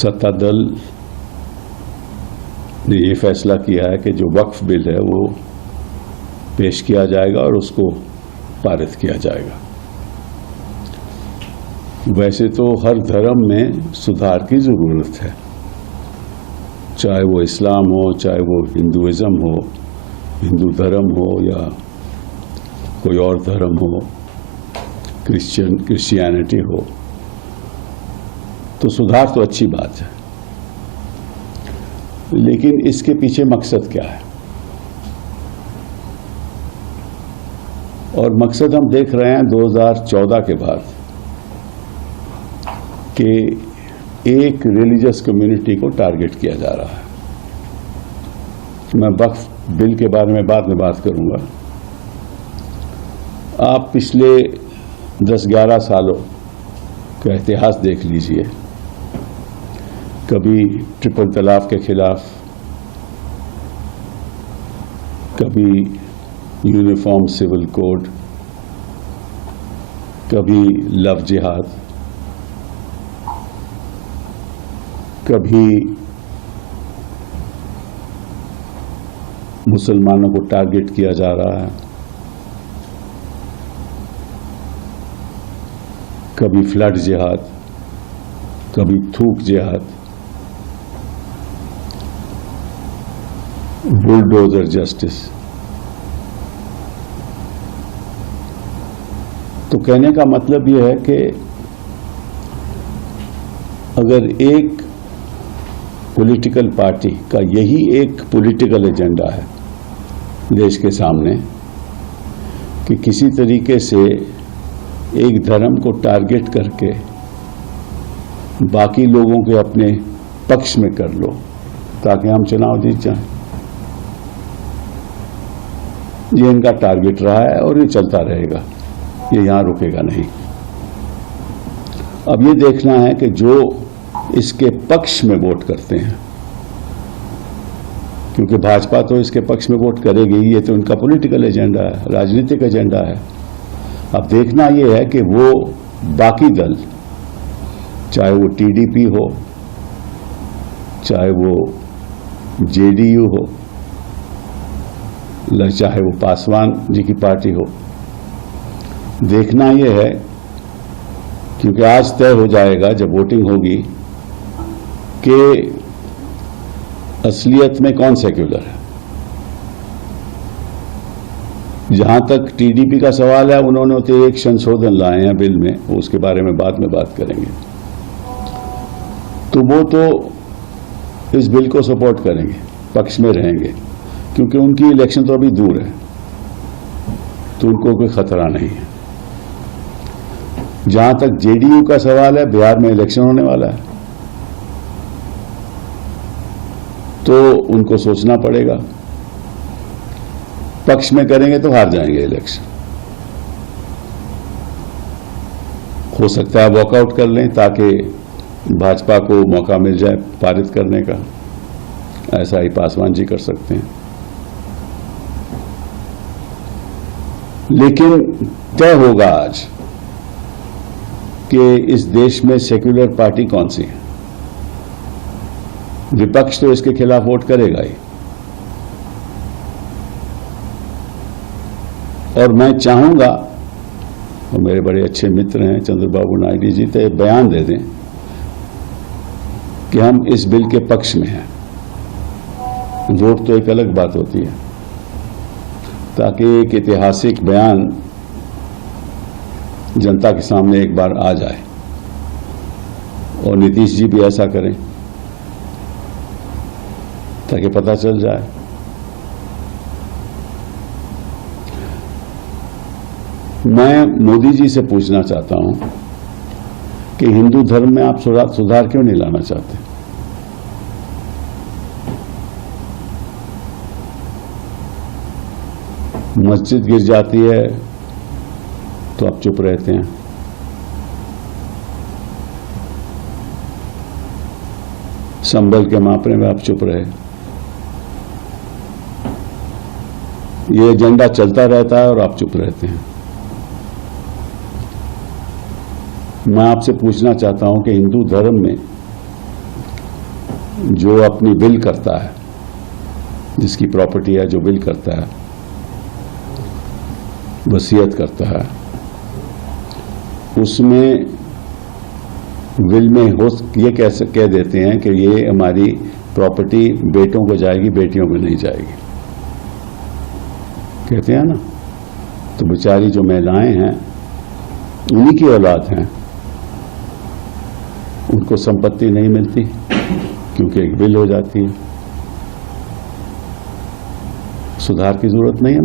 सत्ता दल ने ये फैसला किया है कि जो वक्फ बिल है वो पेश किया जाएगा और उसको पारित किया जाएगा। वैसे तो हर धर्म में सुधार की ज़रूरत है, चाहे वो इस्लाम हो, चाहे वो हिंदुइज़्म हो, हिंदू धर्म हो या कोई और धर्म हो, क्रिश्चियनिटी हो, तो सुधार तो अच्छी बात है, लेकिन इसके पीछे मकसद क्या है? और मकसद हम देख रहे हैं 2014 के बाद कि एक रिलीजियस कम्युनिटी को टारगेट किया जा रहा है। मैं वक्फ बिल के बारे में बाद में बात करूंगा। आप पिछले 10-11 सालों का इतिहास देख लीजिए। कभी ट्रिपल तलाक के खिलाफ, कभी यूनिफॉर्म सिविल कोड, कभी लव जिहाद, कभी मुसलमानों को टारगेट किया जा रहा है, कभी फ्लड जिहाद, कभी थूक जिहाद, बुलडोजर जस्टिस। तो कहने का मतलब यह है कि अगर एक पॉलिटिकल पार्टी का यही एक पॉलिटिकल एजेंडा है देश के सामने कि किसी तरीके से एक धर्म को टारगेट करके बाकी लोगों के अपने पक्ष में कर लो ताकि हम चुनाव जीत जाएं, ये इनका टारगेट रहा है और ये चलता रहेगा, ये यहां रुकेगा नहीं। अब ये देखना है कि जो इसके पक्ष में वोट करते हैं, क्योंकि भाजपा तो इसके पक्ष में वोट करेगी, ये तो उनका पॉलिटिकल एजेंडा है, राजनीतिक एजेंडा है। अब देखना ये है कि वो बाकी दल, चाहे वो टीडीपी हो, चाहे वो जेडीयू हो, चाहे वो पासवान जी की पार्टी हो, देखना ये है, क्योंकि आज तय हो जाएगा जब वोटिंग होगी कि असलियत में कौन सेक्युलर है। जहां तक टीडीपी का सवाल है, उन्होंने तो एक संशोधन लाए हैं बिल में, उसके बारे में बाद में बात करेंगे। तो वो तो इस बिल को सपोर्ट करेंगे, पक्ष में रहेंगे, क्योंकि उनकी इलेक्शन तो अभी दूर है, तो उनको कोई खतरा नहीं है। जहां तक जेडीयू का सवाल है, बिहार में इलेक्शन होने वाला है, तो उनको सोचना पड़ेगा। पक्ष में करेंगे तो हार जाएंगे इलेक्शन। हो सकता है वॉकआउट कर लें ताकि भाजपा को मौका मिल जाए पारित करने का, ऐसा ही पासवान जी कर सकते हैं। लेकिन तय होगा आज कि इस देश में सेक्युलर पार्टी कौन सी है। विपक्ष तो इसके खिलाफ वोट करेगा ही, और मैं चाहूंगा, और मेरे बड़े अच्छे मित्र हैं चंद्रबाबू नायडू जी, तो बयान दे दें कि हम इस बिल के पक्ष में हैं। वोट तो एक अलग बात होती है, ताकि एक ऐतिहासिक बयान जनता के सामने एक बार आ जाए, और नीतीश जी भी ऐसा करें ताकि पता चल जाए। मैं मोदी जी से पूछना चाहता हूं कि हिंदू धर्म में आप सुधार क्यों नहीं लाना चाहते? मस्जिद गिर जाती है तो आप चुप रहते हैं, संभल के मामले में आप चुप रहे। ये एजेंडा चलता रहता है और आप चुप रहते हैं। मैं आपसे पूछना चाहता हूं कि हिंदू धर्म में जो अपनी विल करता है, जिसकी प्रॉपर्टी है, जो विल करता है, वसीयत करता है, उसमें विल में ये कह देते हैं कि ये हमारी प्रॉपर्टी बेटों को जाएगी, बेटियों को नहीं जाएगी, कहते हैं ना। तो बेचारी जो महिलाएं हैं, उन्हीं की औलाद हैं, उनको संपत्ति नहीं मिलती क्योंकि एक विल हो जाती है। सुधार की जरूरत नहीं है।